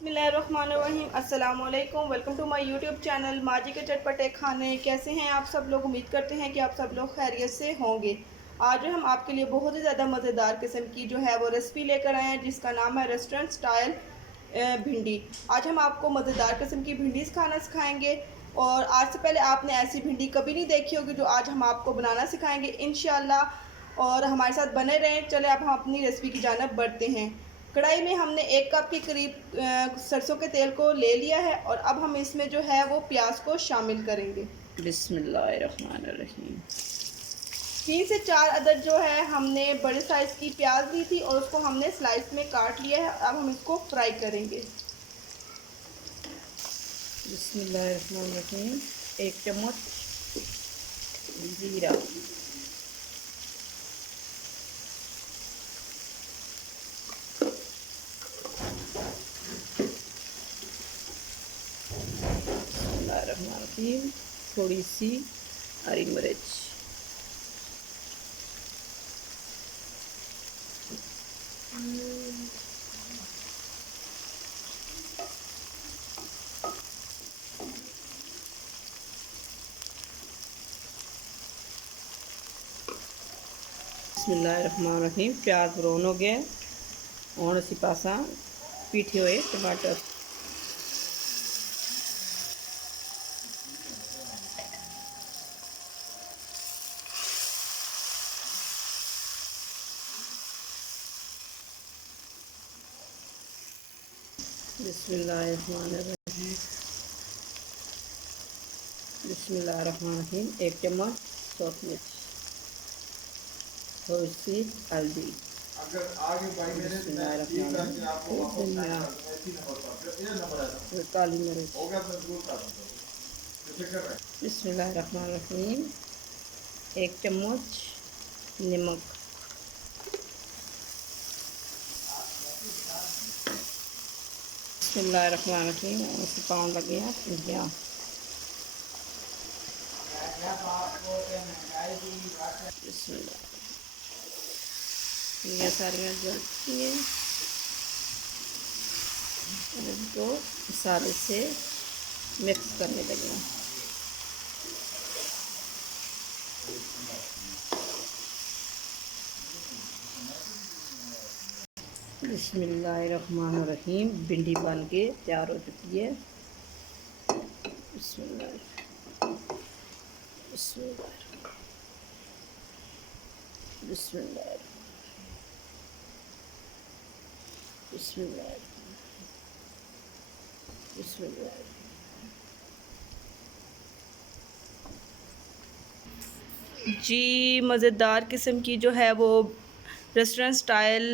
बिस्मिल्लाहिर्रहमानिर्रहीम अस्सलाम वालेकुम। Welcome to my YouTube channel Maji के चटपटे खाने। कैसे हैं आप सब लोग? उम्मीद करते हैं कि आप सब लोग खैरियत से होंगे। आज हम आपके लिए बहुत ही ज़्यादा मज़ेदार किस्म की जो है वो रेसिपी लेकर आए हैं, जिसका नाम है रेस्टोरेंट स्टाइल भिंडी। आज हम आपको मज़ेदार किस्म की भिंडी खाना सिखाएंगे और आज से पहले आपने ऐसी भिंडी कभी नहीं देखी होगी, जो आज हम आपको बनाना सिखाएंगे इंशाल्लाह। और हमारे साथ बने रहें। चले अब हम अपनी रेसिपी की जानिब बढ़ते हैं। कढ़ाई में हमने 1 कप के करीब सरसों के तेल को ले लिया है और अब हम इसमें जो है वो प्याज को शामिल करेंगे। बिस्मिल्लाहिर्रहमानिर्रहीम। 3 से 4 अदद जो है हमने बड़े साइज़ की प्याज ली थी और उसको हमने स्लाइस में काट लिया है। अब हम इसको फ्राई करेंगे। बिस्मिल्लाहिर्रहमानिर्रहीम। 1 चम्मच जीरा, बिस्मिल्लाहिर्रहमानिर्रहीम, थोड़ी सी हरी मिर्च, बिस्मिल्लाहिर्रहमानिर्रहीम। प्याज ब्राउन हो गया और इसी पासा पीठे हुए टमाटर, बिस्मिल्लाहिर्रहमानिर्रहीम। बिस्मिल्लाहिर्रहमानिर्रहीम। 1 चम्मच सौंफ मिर्च, थोड़ी सी हल्दी, बिस्मिल्लाहिर्रहमानिर्रहीम, काली मिर्च, बिस्मिल्लाहिर्रहमानिर्रहीम। 1 चम्मच नमक, बिस्मिल्लाहिर्रहमानिर्रहीम। उसी पाउंड लगे हैं भुजिया, बिस्मिल्लाह। ये सारियाँ जलती हैं, इनको मसाले से मिक्स करने लगे। बिस्मिल्लाहिर्रहमानिर्रहीम। भिंडी बन के तैयार हो चुकी है। बिस्मिल्लाह बिस्मिल्लाह बिस्मिल्लाह बिस्मिल्लाह बिस्मिल्लाह। जी, मज़ेदार किस्म की जो है वो रेस्टोरेंट स्टाइल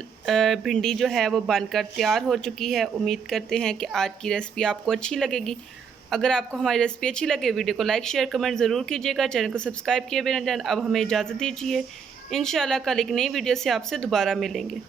भिंडी जो है वो बनकर तैयार हो चुकी है। उम्मीद करते हैं कि आज की रेसिपी आपको अच्छी लगेगी। अगर आपको हमारी रेसिपी अच्छी लगे, वीडियो को लाइक शेयर कमेंट ज़रूर कीजिएगा। चैनल को सब्सक्राइब किए बिना जान। अब हमें इजाज़त दीजिए। इंशाल्लाह कल एक नई वीडियो से आपसे दोबारा मिलेंगे।